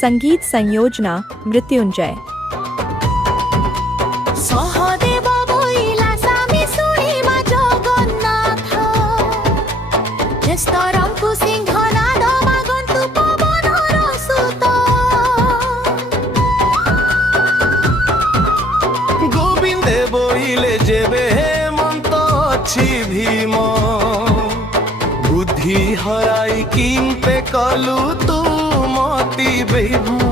संगीत संयोजना मृत्युंजय। सहदेव बोइला सामी शुणिमा जगन्नाथ ज्येष्ठरंकु सिंहनाद मागन्तु पवनर सुत गोविंदे बोइले जेबे हेमंत अछि भीम बुद्धि हराई किंपे कलु तू मति विभ्रम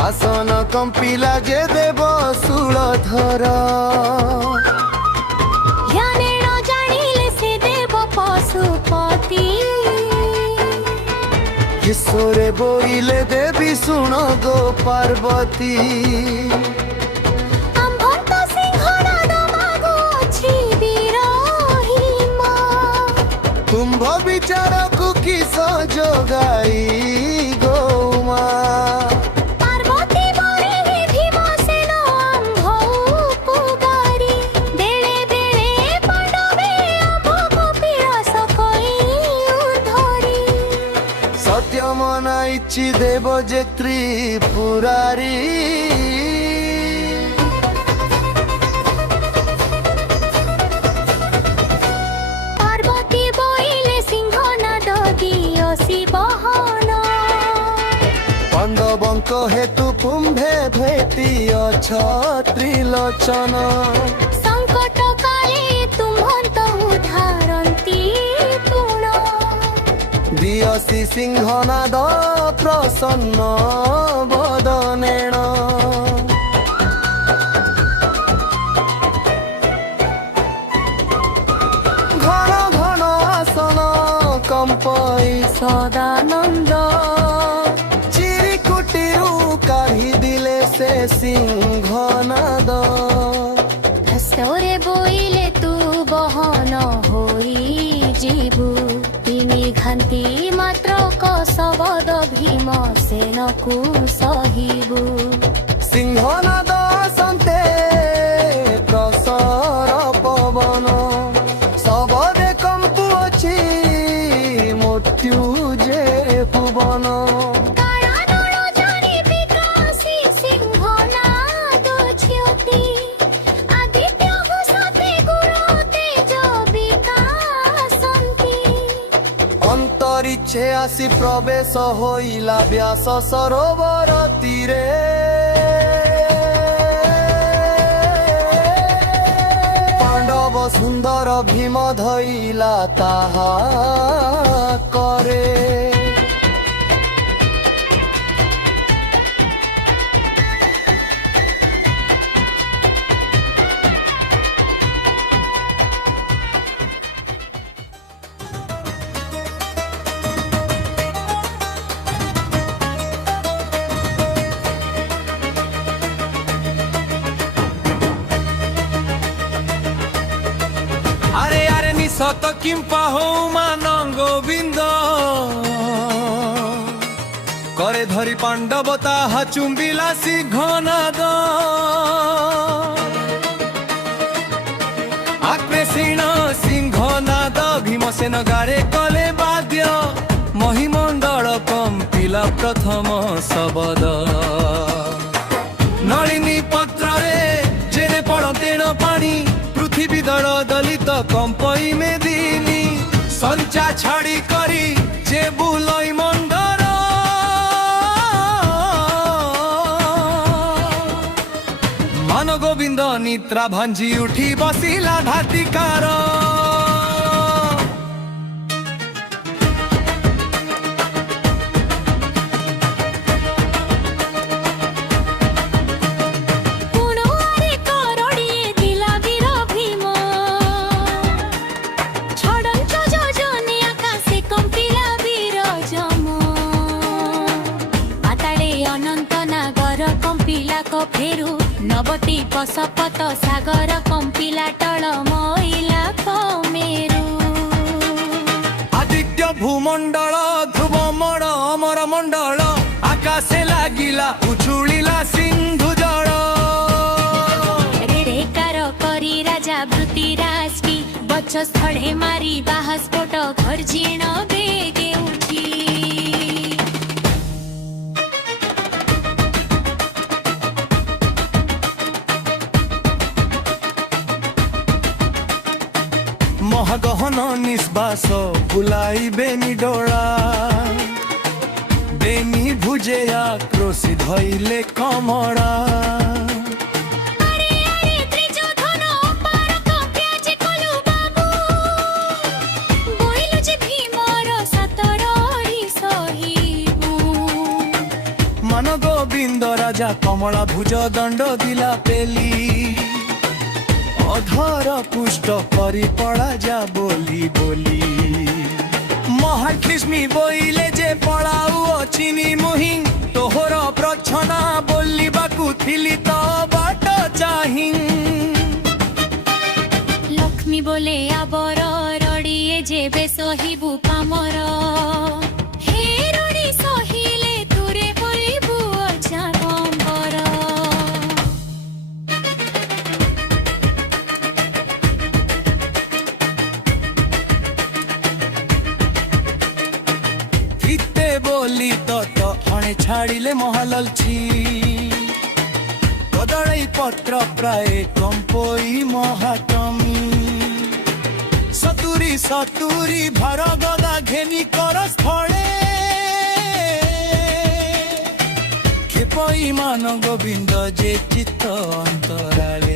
आसन कंपिला जे देव सुलधर ध्यानेन जानिले से देव पशुपति किशोरे बोइले देवी सुन गो पार्वती आम्भन्त सिंहनाद मागुछि बिरहिमा कुंभ विचारकु किस जोगाई गौमा मनाइछि देव जे त्रिपुरारी पार्वती बोइले सिंहनाद दियोसि बहन पांडवंक हेतु कुंभे भेटी अछ त्रिलोचन संकट काले तुम्हन्त उद्धारन्ति पुन दियसि सिंहनाद प्रसन्न वदनेन घन घन आसन कंपई सदानंद चिरिकुटिरु काढ़ी दिले से सिंहनाद हस्तरे बोइले तू बहन होई जीवु घान्ति मात्र कसबद भीम सेनकु सहिबु सिंहनाद सन्ते प्रसर पवन सबदे कंपु अछि मृत्यु जे भुवन अंतरिक्षे आसी प्रवेश होइला व्यास सरोवर तीरे पांडव सुंदर भीम धइला ताहा करे सत किंपा हो मान गोविंद करे धरी पांडव ताहा चुंबिला सिंहनाद आक्रेषीण सिंहनाद भीमसेन गारे कले बाद्य महिमंडल कंपिला प्रथम शबद नलिनी पत्रे जेने पड़तेन पानी पृथ्वी दल दलित कंपई में दिनी संचा छाड़ी करी जे बुलई मंदर मान गोविंद निद्रा भांजी उठी बसिला धातिकार पुनो କସପତ ସାଗର କମ୍ପିଲା ଟଳ ମଇଲା କମେରୁ ଆଦିତ୍ୟ ଭୂମଣ୍ଡଳ ଧ୍ରୁବ ମଡ଼ ଅମର ମଣ୍ଡଳ ଆକାଶେ ଲାଗିଲା ଉଛୁଳିଲା ସିନ୍ଧୁ ଜଳ ରେକାର କରି ରାଜା ବୃତ୍ତିରାଜ କି ବଚ ସ୍ଥଳେ ମାରି ବାହାସ୍ଫୋଟ ଘର୍ଜିଣ ବେଗେ ଉଠି মহাগহন নিঃশ্বাস বুলাইবেনি ডোড়া বেনি ভুজে আক্রোশী ধইলে কমড়া আরে আরে ত্রিযোধন অপার কপ্যাজে কলু বাবু বইলু যে ভীমর সতরড়ি সহিবু মান গোবিন্দ রাজা কমলা ভুজ দণ্ড দিলা পেলি অধর পুষ্ট করি পড়া যা বলি বলি মহাখ্লিস্মি বইলে যে পড়াও অচিনি মুহি তোহর প্রচ্ছনা বলিবাকু থিলি তো বাট চাহি লক্ষ্মী বলে আবর রড়িয়ে যেবে সহিবু কামর হে রড়ি সহিলে তুরে হইবু অজাগম্বর ফিতে বলি তত অণে ছাড়িলে মহাললছি কদଳଇ পত্র প্রায় কম্পই মহাতমী সতুরি সতুরি ভার গদা ঘেনি কর স্থলে ক্ষেপই মান গোবিন্দ যে চিত্ত অন্তরালে